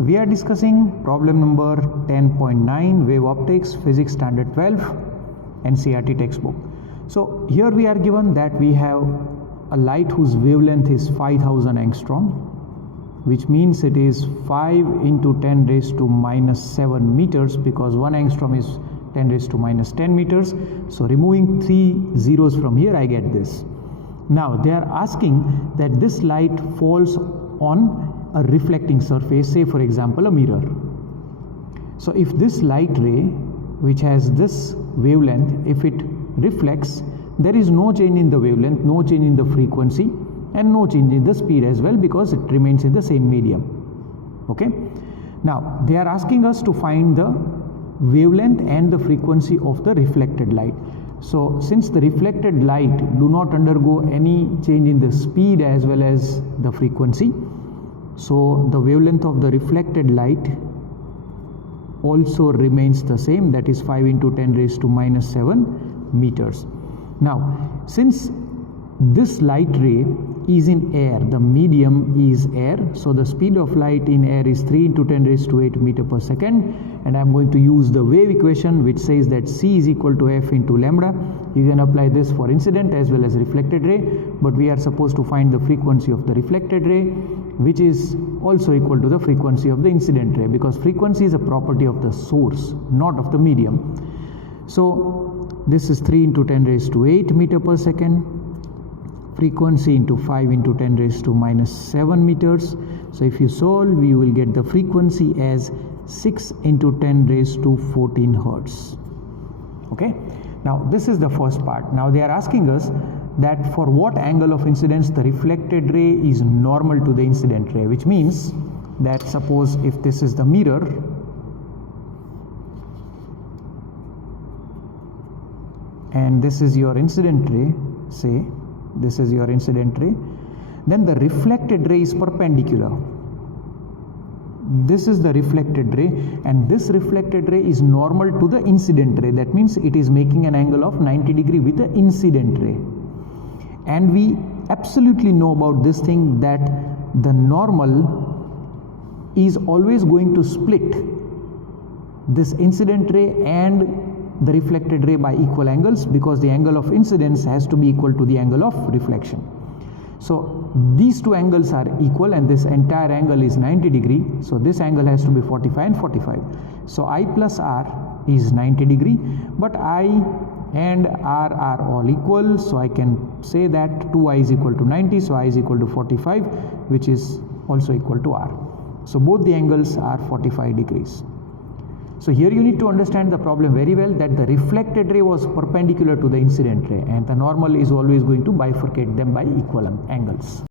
We are discussing problem number 10.9, wave optics, physics standard 12, Ncert textbook. So here we are given that we have a light whose wavelength is 5000 angstrom, which means it is 5 into 10 raised to minus 7 meters, because 1 angstrom is 10 raised to minus 10 meters. So removing 3 zeros from here, I get this. Now they are asking that this light falls on a reflecting surface, say for example a mirror. So if this light ray, which has this wavelength, if it reflects, there is no change in the wavelength, no change in the frequency, and no change in the speed as well, because it remains in the same medium. Okay, now they are asking us to find the wavelength and the frequency of the reflected light. So since the reflected light do not undergo any change in the speed as well as the frequency, so the wavelength of the reflected light also remains the same, that is 5 into 10 raised to minus 7 meters. Now since this light ray is in air, the medium is air, so the speed of light in air is 3 into 10 raised to 8 meter per second, and I am going to use the wave equation, which says that C is equal to F into lambda. You can apply this for incident as well as reflected ray, but we are supposed to find the frequency of the reflected ray, which is also equal to the frequency of the incident ray, because frequency is a property of the source, not of the medium. So this is 3 into 10 raised to 8 meter per second, frequency into 5 into 10 raised to minus 7 meters. So if you solve, you will get the frequency as 6 into 10 raised to 14 hertz. Okay, now this is the first part. Now they are asking us that for what angle of incidence the reflected ray is normal to the incident ray, which means that suppose if this is the mirror, and this is your incident ray, say this is your incident ray, then the reflected ray is perpendicular. This is the reflected ray, and this reflected ray is normal to the incident ray. That means it is making an angle of 90 degrees with the incident ray. And we absolutely know about this thing, that the normal is always going to split this incident ray and the reflected ray by equal angles, because the angle of incidence has to be equal to the angle of reflection. So these two angles are equal, and this entire angle is 90 degrees. So this angle has to be 45 and 45. So I plus R is 90 degrees, but I and R are all equal. So I can say that 2I is equal to 90, so I is equal to 45, which is also equal to R. So both the angles are 45 degrees. So here you need to understand the problem very well, that the reflected ray was perpendicular to the incident ray, and the normal is always going to bifurcate them by equal angles.